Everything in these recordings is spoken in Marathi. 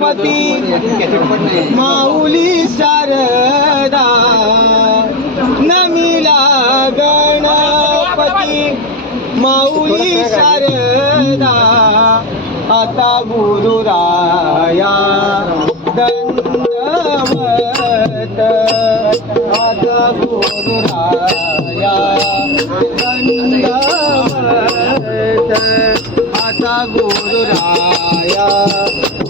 पती माऊली शारदा नमिला गणपती माऊली शारदा आता गुरुराया दंडवत आता गुरुराया दंडवत आता गुरुराया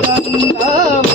दंडवत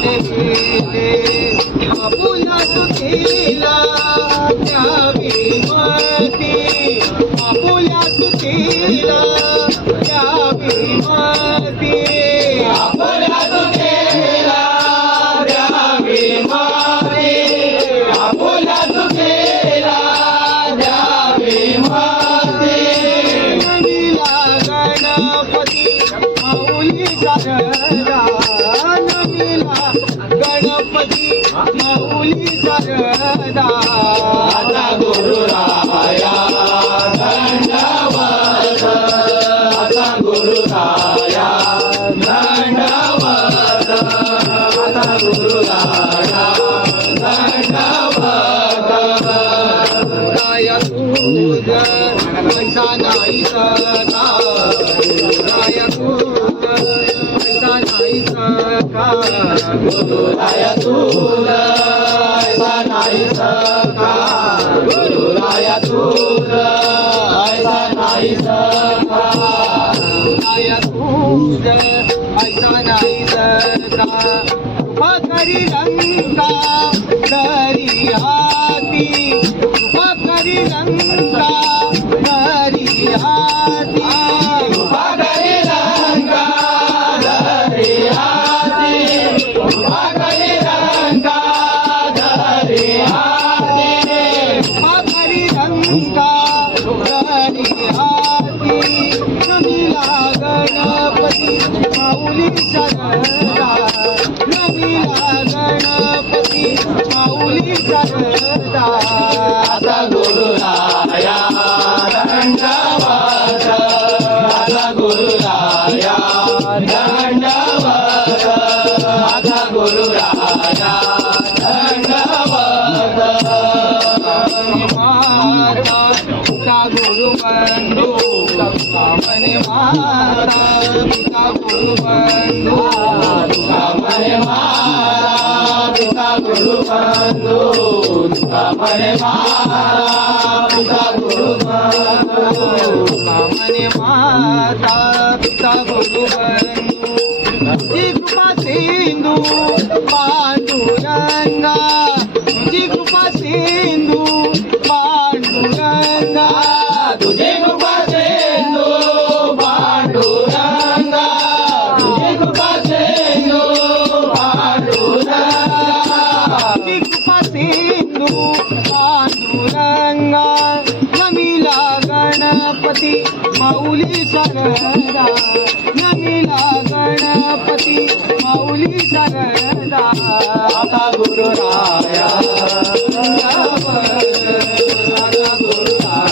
माऊली शारदा आता गुरुराया दंडवत आता गुरुराया दंडवत आता गुरुराया दंडवत काय तुझ पैसा नाही सका काय तुझ गुरुराय ऐसा नाही सका गुरुराय ऐसा नाही सका गुरुराय ऐसा नाही सका पकरी रंगा करी हाती हाती బండు కమని మారా దుఃఖములు బండు కమని మారా దుఃఖములు బండు కమని మారా దుఃఖములు బండు కమని మారా దుఃఖములు బండు శ్రీ కృపా సింధు पांडुरंगा नमिला गणपती माऊली सरदा नमिला गणपती माऊली सरदा आता गुरुराया आता गुरुराया